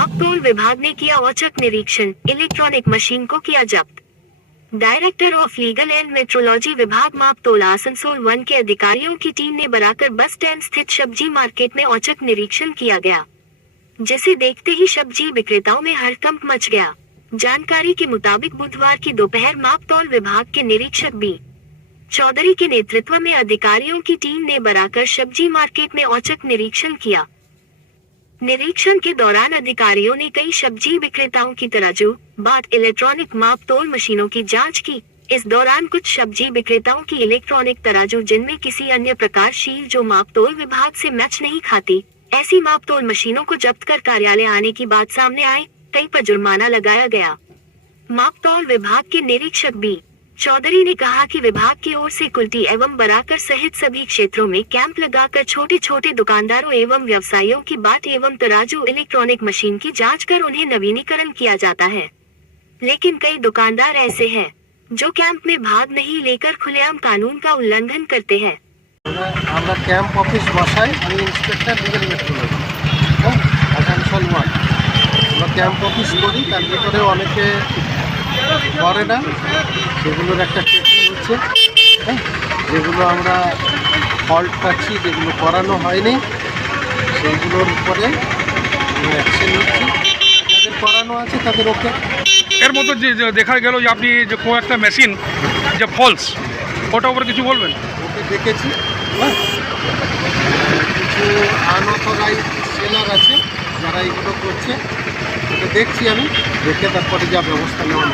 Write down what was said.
मापतोल विभाग ने किया औचक निरीक्षण, इलेक्ट्रॉनिक मशीन को किया जब्त। Director of legal and metrology विभाग मापतोल आसनसोल 1 के अधिकारियों की टीम ने बराकर बस स्टैंड स्थित सब्जी मार्केट में औचक निरीक्षण किया गया, जिसे देखते ही सब्जी विक्रेताओं में हड़कंप मच गया। जानकारी के मुताबिक बुधवार की दोपहर मापतोल विभाग के निरीक्षक बी चौधरी के नेतृत्व में अधिकारियों की टीम ने बराकर सब्जी मार्केट में औचक निरीक्षण किया। निरीक्षण के दौरान अधिकारियों ने कई सब्जी विक्रेताओं की तराजू, बाट इलेक्ट्रॉनिक मापतोल मशीनों की जांच की। इस दौरान कुछ सब्जी विक्रेताओं की इलेक्ट्रॉनिक तराजू जिनमें किसी अन्य प्रकार शील जो मापतोल विभाग से मैच नहीं खाती, ऐसी मापतोल मशीनों को जब्त कर कार्यालय आने की बात सामने आई। कई पर जुर्माना लगाया गया। मापतोल विभाग के निरीक्षक बी चौधरी ने कहा कि विभाग की ओर से कुल्टी एवं बराकर सहित सभी क्षेत्रों में कैंप लगाकर छोटे छोटे दुकानदारों एवं व्यवसायियों की बाट एवं तराजू इलेक्ट्रॉनिक मशीन की जांच कर उन्हें नवीनीकरण किया जाता है, लेकिन कई दुकानदार ऐसे हैं जो कैंप में भाग नहीं लेकर खुलेआम कानून का उल्लंघन करते हैं। আমরা ক্যাম্প অফিস বসাই, আমি ইন্সপেক্টর লিগেল মেট্রোলজি আসানসোল 1। আমরা ক্যাম্প অফিস করি, তার ভিতরে অনেকে করে না, সেগুলোর একটা চেকিং হচ্ছে। যেগুলো আমরা ফল্ট পাচ্ছি, যেগুলো করানো হয়নি, সেইগুলোর উপরে অ্যাকশন নিচ্ছি। যাদের করানো আছে তাদের ওকে। এর মধ্যে যে দেখা গেল যে আপনি যে কোনো একটা মেশিন যে ফলস, ওটার উপরে কিছু বলবেন? ওকে দেখেছি, কিছু আনঅথরাইজড সেলার আছে যারা এগুলো করছে, ওটা দেখছি, আমি দেখে তারপরে যা ব্যবস্থা নেওয়া